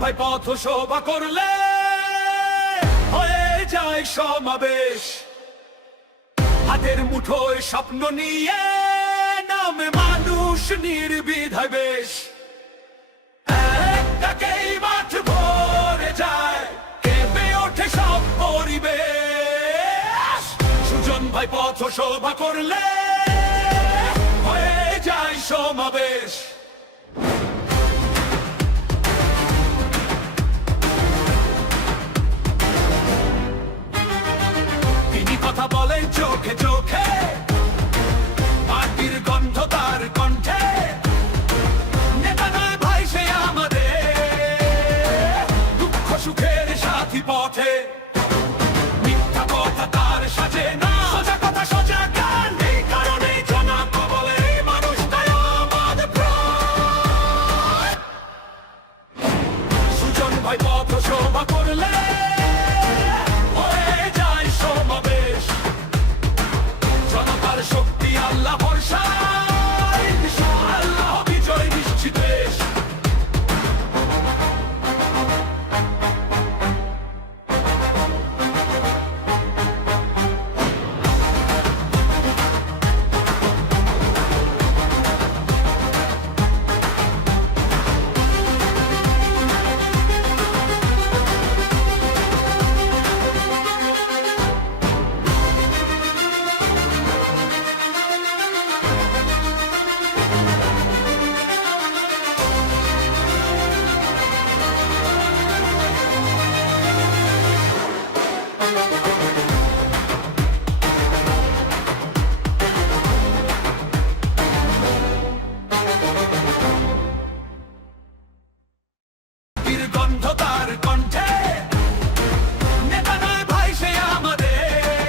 ভাই পথ শোভা করলে হয়ে যায় সমাবেশ। হাতের মুঠোয় স্বপ্ন নিয়ে নামে মানুষ নির্বিধায় বেশ। একটাকেই মাঠ ভরে যায়, কেঁপে ওঠে সব পরিবেশ। সুজন ভাই পথ শোভা করলে হয়ে যায় সমাবেশ।